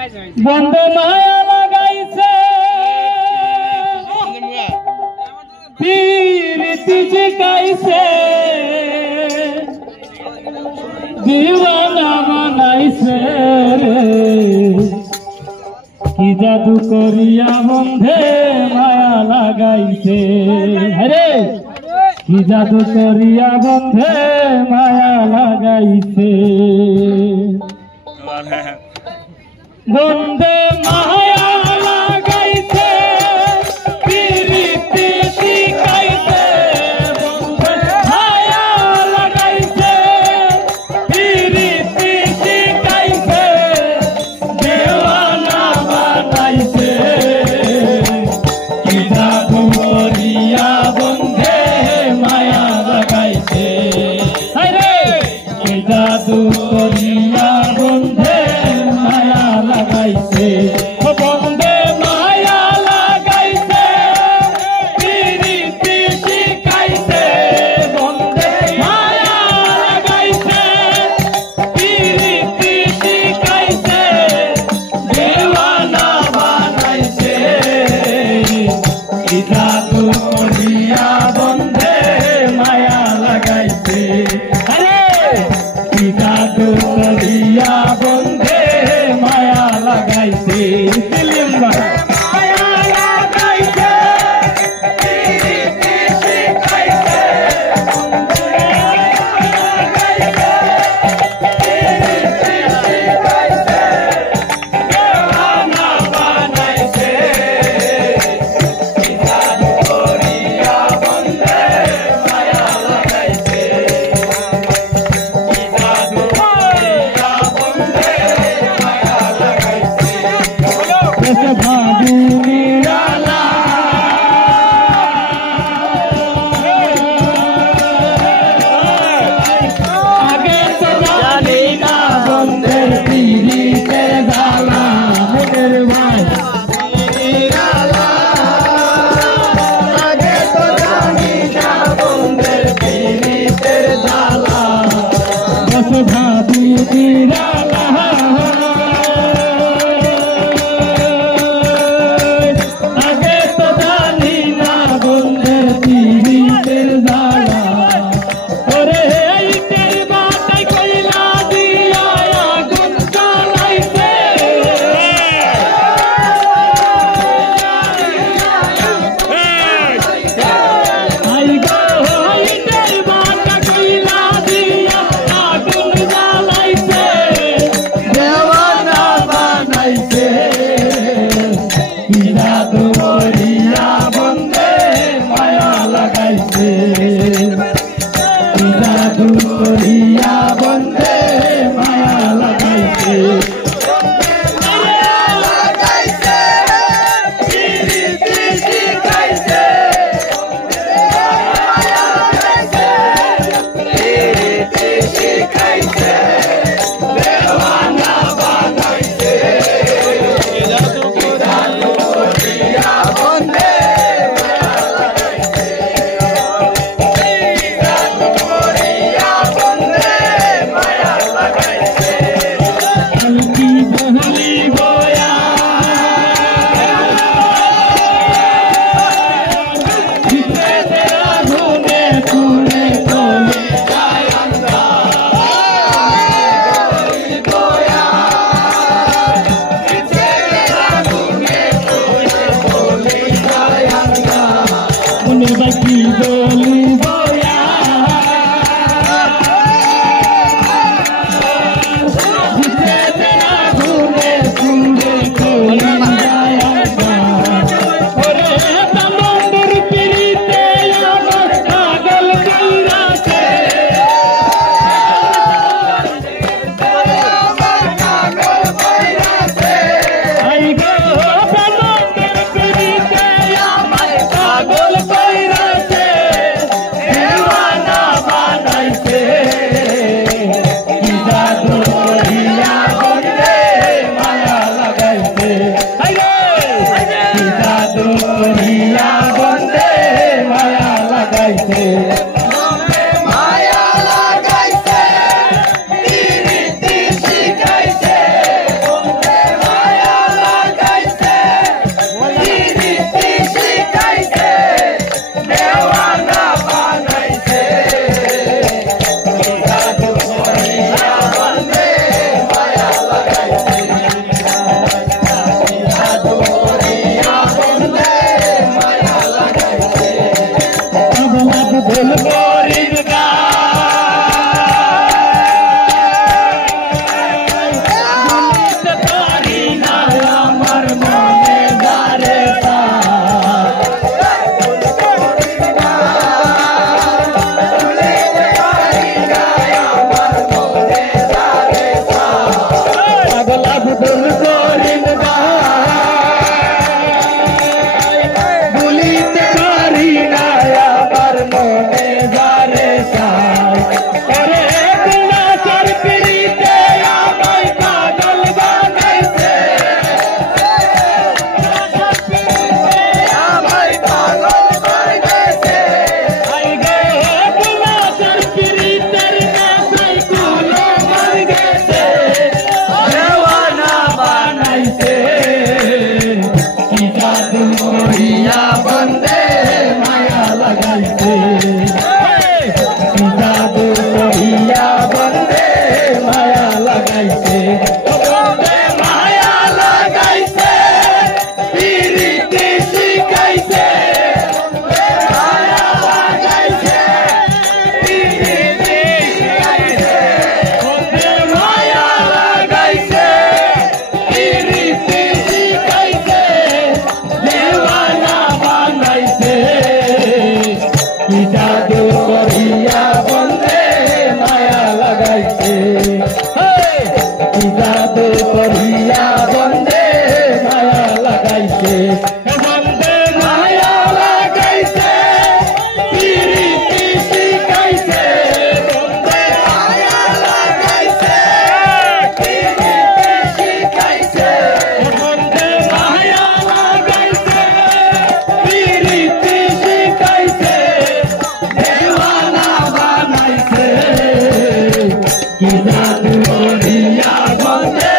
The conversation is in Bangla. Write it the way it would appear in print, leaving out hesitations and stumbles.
বন্ধে মায়া লাগাইছে প্রীতি শিখাইছে দিওয়ানা বানাইছে কি জাদু করিয়া বন্ধে মায়া লাগাইছে আরে কি জাদু করিয়া বন্ধে মায়া লাগাইছে বন্ধে মায়া লাগাইছে প্রীতি শিখাইছে বন্ধে মায়া লাগাইছে প্রীতি শিখাইছে দেওয়ানা বানাইছে কি জাদু করিয়া বন্ধে মায়া লাগাইছে আরে কি জাদু করিয়া বন্ধে মায়া লাগাইছে বন্ধে মায়া লাগাইছে প্রীতি শিখাইছে বন্ধে মায়া লাগাইছে প্রীতি শিখাইছে দেওয়ানা বানাইছে কি জাদু করিয়া বন্ধে মায়া লাগাইছে আরে কি জাদু করিয়া বন্ধে মায়া লাগাইছে দিলিম্বা মায়া লাগাইছে প্রীতি শিখাইছে বন্ধে লাগাইছে প্রীতি শিখাইছে দেওয়ানা বানাইছে কি জাদু করিয়া বন্ধে মায়া লাগাইছে কি জাদু করিয়া বন্ধে মায়া লাগাইছে করিয়া বন্দে